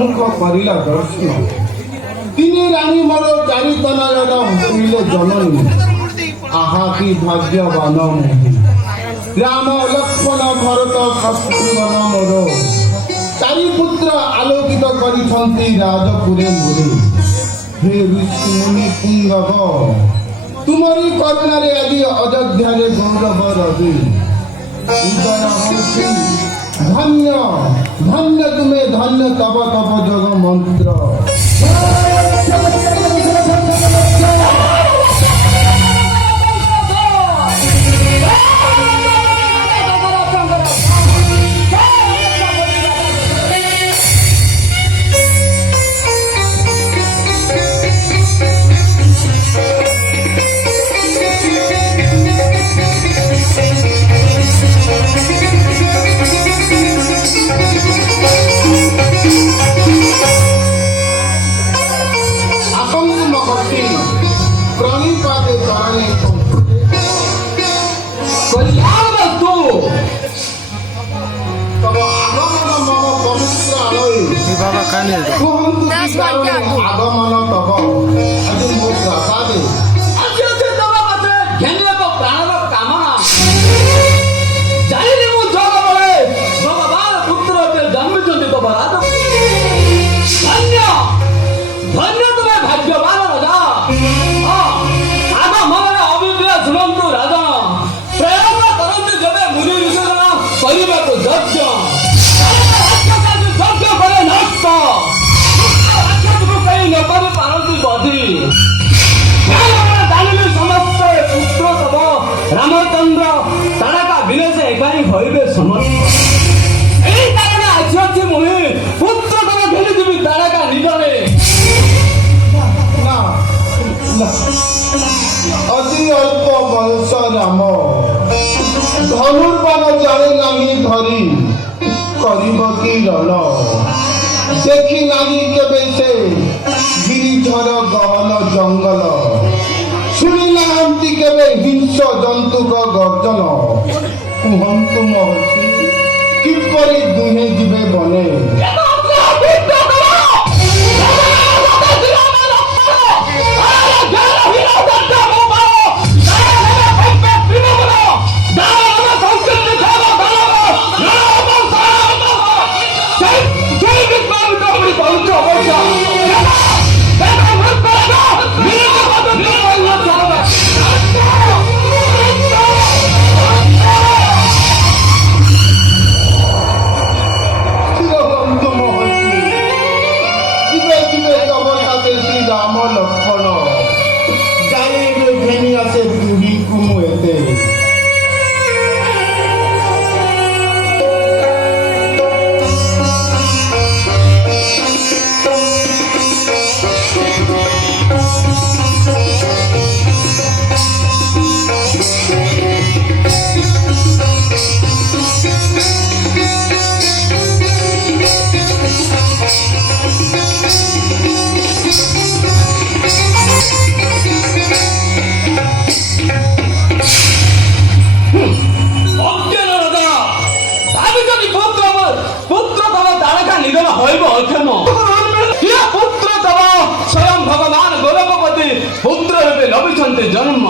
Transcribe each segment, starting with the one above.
मुख करिला दर्शन तिनी रानी मोर चारि तनार हुइले जननी आहा की भाग्यवान राम लक्ष्मण भरत शत्रुघ्न मोर चारि पुत्र आलोकित करिछन्ति राजपुरे मोरे हे ऋषिमुनि पुंगव तुमरी करुणारे आदि अयोध्या रे गौरव रवि उदय होछि धन्य धन्य तुम्हें धन्य तब तब जग मंत्र आगमन तब आज मो प्रसादे रामचंद्र तारका विनाश एकाई भइबे समर्थ एई कारण आछि मुहि पुत्र तब भेली दिबि तारका निदरे ना अति अल्प बयस राम धनुर्बाण जाने नाही धरी करिब की रण देखि नाही केबे से गिरिधर गहन जंगल शुणिला हंती केवे हिंस जंतु गर्जन कुहंतु महर्षि किपरि दुहे जीवे बने स्वयं भगवान गौरवपति पुत्र रूपे लभिछन्ति जन्म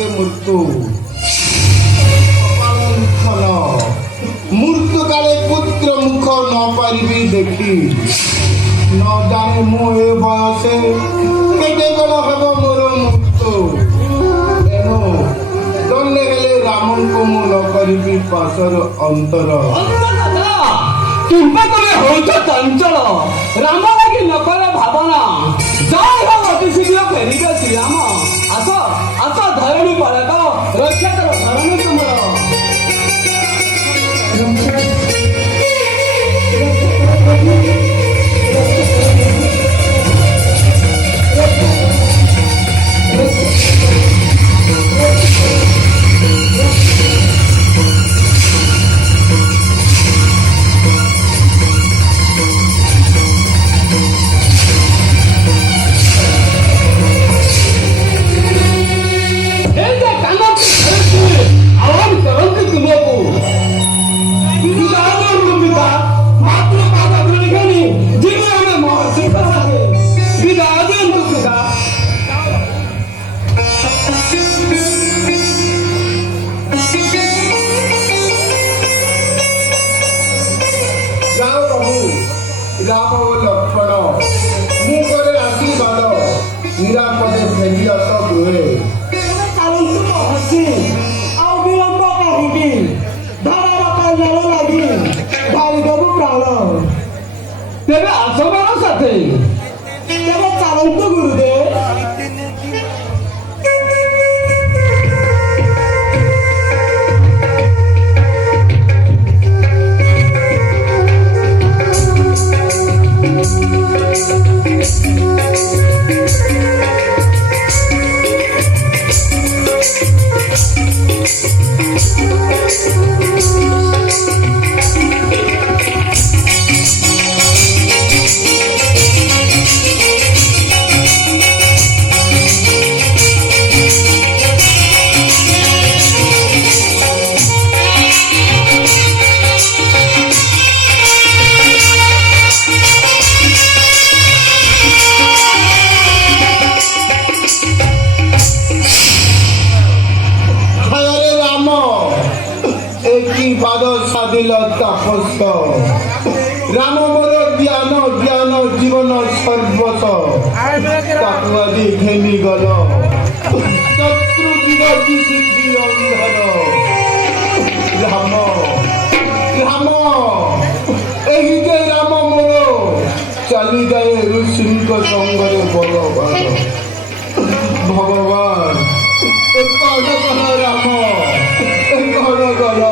লাগে মৃত্যু মৃত্যু কালে পুত্র মুখ ন পারিবি দেখি ন জানে মু এ বয়সে কেটে গেল হব মোর মৃত্যু এনু দণ্ডে হেলে রামଙ୍କୁ ମୁଁ ନ କରିବି ପାଶର ଅନ୍ତର। ତୁମେ ତମେ ହଉଛ ଚଞ୍ଚଳ ରାମ ଲାଗି ନ କଲେ ଭାବନା ଯାଇ ହବ ଅତି ଶୀଘ୍ର ଫେରିବେ ଶ୍ରୀରାମ। ଆସ ଆସ ଧରଣୀ ପଳକ ରକ୍ଷା କର ଧରଣୀ ତୁମର। ରାମ ଓ ଲକ୍ଷ୍ମଣ ମୁଁ ପରେ ଆଶୀର୍ବାଦ ନିରାପଦେ ଫେରି ଆସ ଗୃହେ। ଚାଲନ୍ତୁ ପହଞ୍ଚି ଆଉ ବିଳମ୍ବ କାହିଁକି ଧରାର କଲ୍ୟାଣ ଲାଗି ଢାଳିଦେବୁ ପ୍ରାଣ। ତେବେ ଆସ ବର ସାଥୀ ତେବେ ଚାଲନ୍ତୁ ଗୁରୁଦେବ। ପାଦ ସାଧିଲ ତାପସ ରାମ ମୋର ଜ୍ଞାନ ଜ୍ଞାନ ଜୀବନ ସର୍ବସ ତାକୁ ଆଜି ଘେନି ଗଲ ଶତ୍ରୁ ବିରୋଧୀ ସିଦ୍ଧି ଅନ୍ଧର। ରାମ ରାମ ଏହି ଯେ ରାମ ମୋର ଚାଲିଯାଏ ଋଷିଙ୍କ ସଙ୍ଗରେ ବଳବାନ। ଭଗବାନ ଏ କଣ କଲ ରାମ ଏ କଣ କଲ।